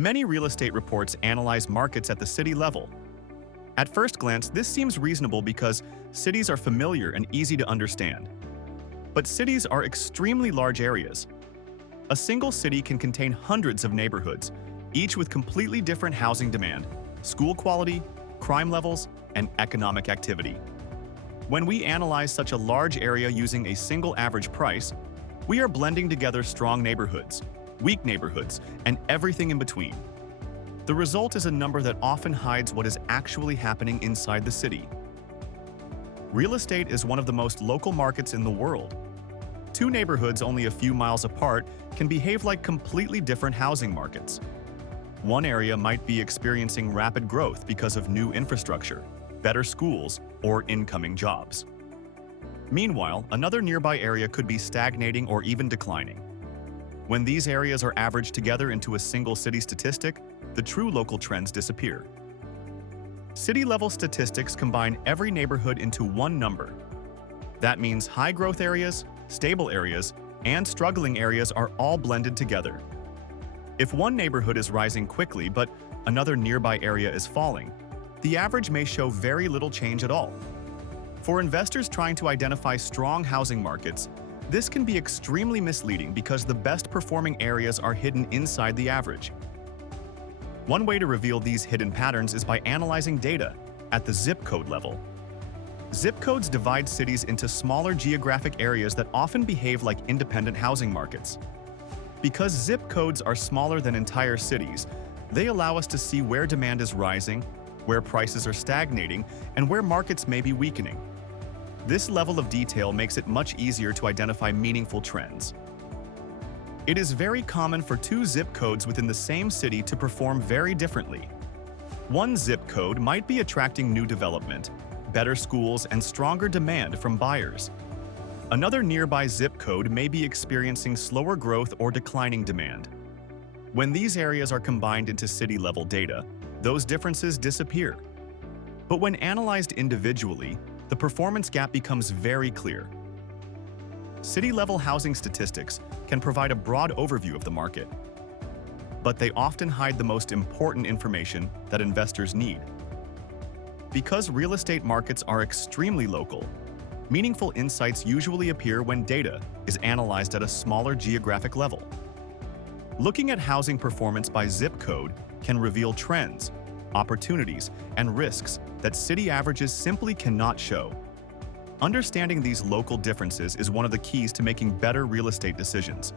Many real estate reports analyze markets at the city level. At first glance, this seems reasonable because cities are familiar and easy to understand. But cities are extremely large areas. A single city can contain hundreds of neighborhoods, each with completely different housing demand, school quality, crime levels, and economic activity. When we analyze such a large area using a single average price, we are blending together strong neighborhoods, weak neighborhoods, and everything in between. The result is a number that often hides what is actually happening inside the city. Real estate is one of the most local markets in the world. Two neighborhoods only a few miles apart can behave like completely different housing markets. One area might be experiencing rapid growth because of new infrastructure, better schools, or incoming jobs. Meanwhile, another nearby area could be stagnating or even declining. When these areas are averaged together into a single city statistic, the true local trends disappear. City-level statistics combine every neighborhood into one number. That means high-growth areas, stable areas, and struggling areas are all blended together. If one neighborhood is rising quickly but another nearby area is falling, the average may show very little change at all. For investors trying to identify strong housing markets, this can be extremely misleading because the best performing areas are hidden inside the average. One way to reveal these hidden patterns is by analyzing data at the zip code level. Zip codes divide cities into smaller geographic areas that often behave like independent housing markets. Because zip codes are smaller than entire cities, they allow us to see where demand is rising, where prices are stagnating, and where markets may be weakening. This level of detail makes it much easier to identify meaningful trends. It is very common for two zip codes within the same city to perform very differently. One zip code might be attracting new development, better schools, and stronger demand from buyers. Another nearby zip code may be experiencing slower growth or declining demand. When these areas are combined into city-level data, those differences disappear. But when analyzed individually, the performance gap becomes very clear. City-level housing statistics can provide a broad overview of the market, but they often hide the most important information that investors need. Because real estate markets are extremely local, meaningful insights usually appear when data is analyzed at a smaller geographic level. Looking at housing performance by zip code can reveal trends, opportunities, and risks that city averages simply cannot show. Understanding these local differences is one of the keys to making better real estate decisions.